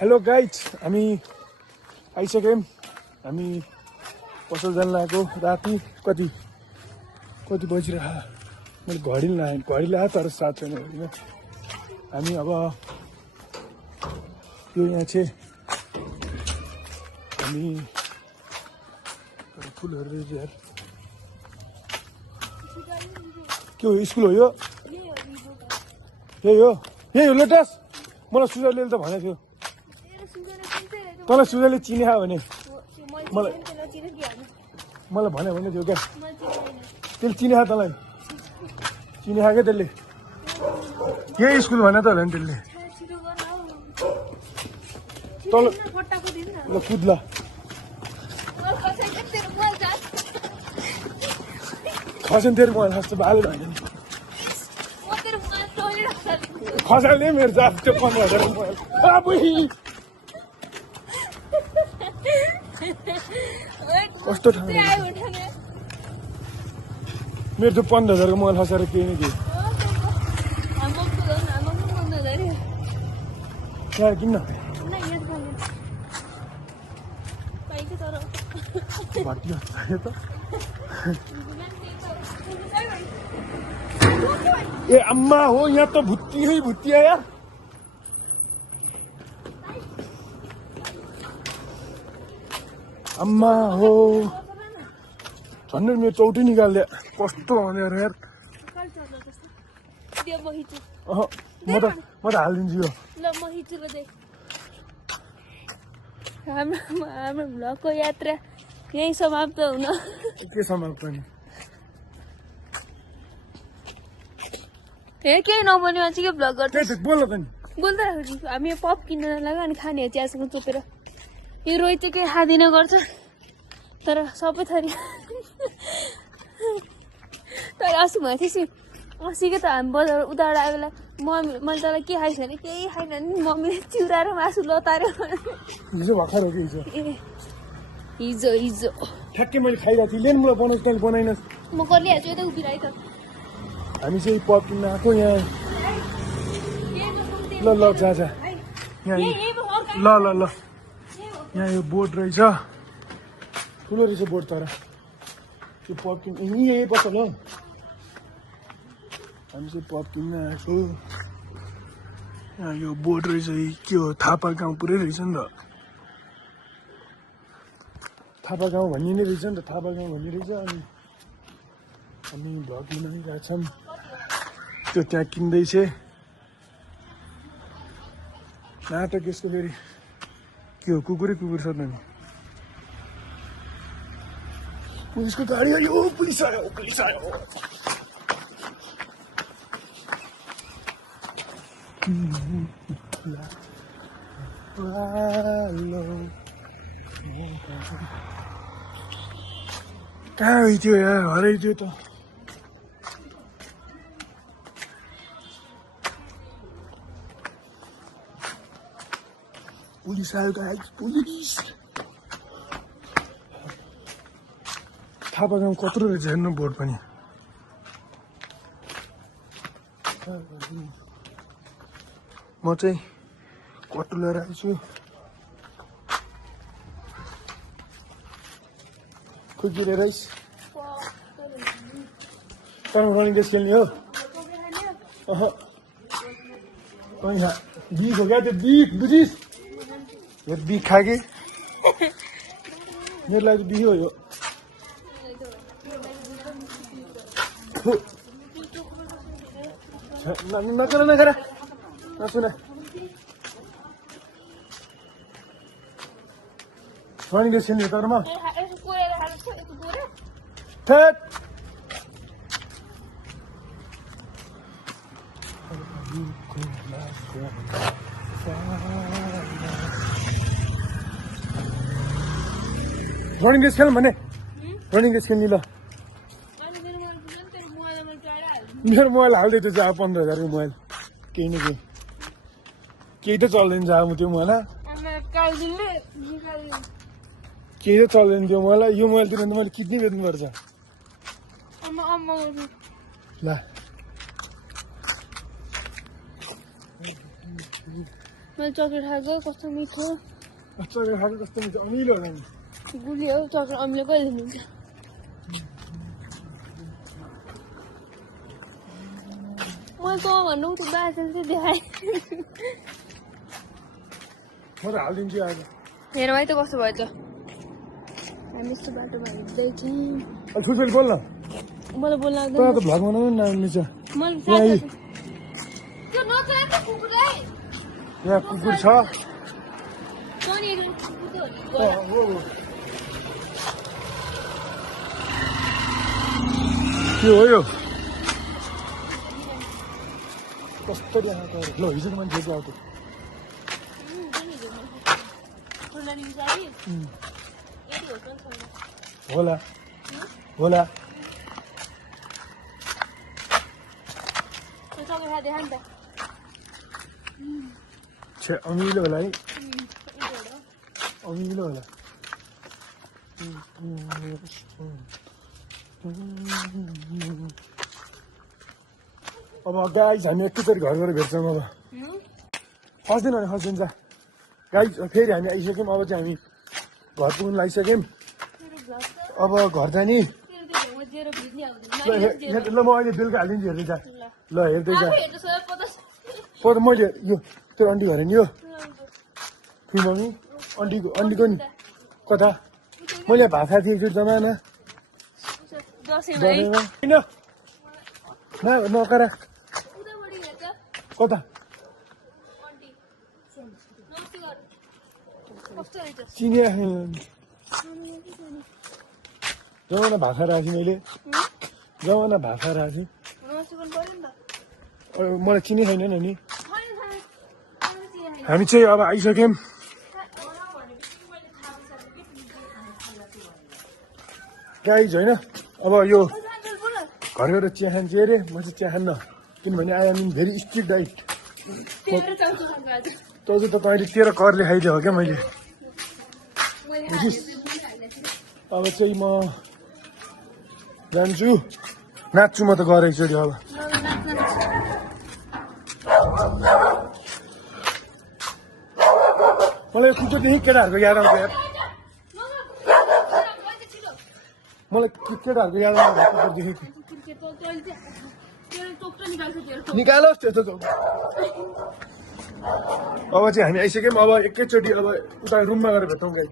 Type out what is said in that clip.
Hello guys, हामी आइसक्यौँ। हामी पसल जान लागेको। राति कति बजिरह मैले घडी लगाएँ तर साथ छैन घडीमा। हामी अब यो यहाँ चाहिँ हामी फुलहरू यार के हो स्कुल हो यो? यही हो लोटस। मलाई सुजरले त भनेको थियो। तँलाई सुजरले चिने भने मलाई भने थियो क्या। त्यसले चिने तँलाई चिने क्या त्यसले। यही स्कुल भने त होला नि त्यसले। तल ल कुद ल। खस्यो तेरो मोबाइल खस्छ बाले भने खसाल्ने मेरो जात त्यो 15,000 मोबाइल। कस्तो ठाउँ मेरो त्यो 15,000 को मोबाइल खसाएर केही न केही त्यहाँ किन्न भटियो त। ए अम्मा हो यहाँ तो भुत्ती है यार। अम्मा हो झन्डै मेरो चौटी निकाल्दे कस्तो भनेर यार। म त हालिदिन्छु यो। हाम्रो भ्लगको यात्रा यही समाप्त हुन। के समाप्त नि केही नबन्यो चाहिँ के भ्लग गर्छ बोल त नि। बोल्दाखेरि हामी यो पप किन्न लाग्यो अनि खाने चियासँग चोपेर। यो रोहित चाहिँ केही खाँदिन गर्छ तर सबै थरी। तर अस्ति भएको थिएँ अस्तिको त हामी बजार उताबाट आयो बेला मैले तँलाई के खाइस् भने केही खाइन नि मम्मीले चिउरा र मासु लतार्यो। हिजो भर्खर हो कि हिजो ठ्याक्कै मैले खाइरहेको थिएँ। लेन मलाई बनाउँछु तैँले बनाइनस्। म गरिहाल्छु यता उभिरहेँ त। हामी चाहिँ पप किन्न आएको यहाँ। ल जा यहाँ ल यहाँ यो बोट रहेछ। ठुलो रहेछ बोट तर यो पप किन्न यही पसल हो। हामी चाहिँ पप किन्न आएको। यहाँ यो बोट रहेछ के हो थापा गाउँ पुरै रहेछ नि त। थापा गाउँ भन्ने नै रहेछ नि त। थापा गाउँ भन्ने रहेछ। अनि हामी भ्लग लिइरहेका छौँ। त्यो त्यहाँ किन्दैछ नाटक। यसको फेरि के हो कुकुर छ नि। पुलिसको गाडी आयो। पुलिस आयो। कहाँ थियो यार हराइदियो त। पुलिस आयो गाइस पुलिस। थापा गाउँ कत्रो रहेछ हेर्नु बोर्ड पनि। म चाहिँ कट्टु लिएर आएको छु। खोइ के लिएर आइस? कहाँ रनिङ रेस खेल्ने हो? बिख हो क्या त्यो बिख बुझिस्? यो बिख खा कि मेरो लागि बिख हो यो। नगर नसुन। रनिङ रेस खेल्ने तर म रनिङ रेस खेल्नु भने रनिङ रेस खेल्ने ल। मेरो मोबाइल हाल्दै थियो जा 15,000 को मोबाइल। केही न केही त चल्दैन जा त्यो मोबाइल। केही त चल्दैन त्यो मोबाइल। यो मोबाइल तुरन्त मैले किड्नी बेच्नुपर्छ ल। मैले चक्लेट खाएको कस्तो मिठो चक्लेट खाएको कस्तो मिठो अमिलो होला नि गुलियो चक्लेट अमिलो कहिले हुन्छ मैले त भन्नु त्यो बाटो चाहिँ देखाएँ म त हालिदिन्छु आज हेर भाइ त कस्तो भयो त हामी यस्तो बाटोमा हिँड्दैथ्यौँ ठुल्ठुलो बोल न मलाई बोल्न तर आउँदैन त भ्लग बनाउनु न मिल्छ मैले यहाँ त्यो नचलाए त कुकुरै यहाँ कुकुर छ के हो यो कस्तो देखाएको ल हिजोको मान्छेको आउँथ्यो होला होला छे अमिलो होला है अमिलो होला अब गाइज हामी एकैचोटि घर गएर भेट्छौँ अब फस्दैन भने फस्दिन्छ गाइज फेरि हामी आइसक्यौँ अब चाहिँ हामी घर पुग्नु लागिसक्यौँ अब घर जाने ल म अहिले बेलुका हालिदिन्छु हेर्दै जा ल हेर्दै जा पो त मैले यो त्यो अन्डी घर नि यो ठुलो मम्मी अन्डीको नि कता मैले भात खाएको थिएँ एकचोटि जमाना किन नकरा कता चिनिया जमाना भाषा राखेँ मैले जमाना भाषा राखेँ मलाई चिने छैन नि हामी चाहिँ अब आइसक्यौँ गाइज होइन अब यो घर गएर चिया खान्छ अरे म चाहिँ चिया खान्न किनभने आयो भने भेरी स्ट्रिक्ट डाइट तँ त तैँले 13 करले खाइदियो हो क्या मैले अब चाहिँ म जान्छु नाच्छु म त गएर एकचोटि अब मलाई कुचोदेखि केटाहरूको याद आउँछ यार मलाई केटाहरूको याद आउँछ कुकुरदेखि निकालोस् त्यस्तो अब चाहिँ हामी आइसक्यौँ अब एकैचोटि अब उता रुममा गएर भेटौँ गाई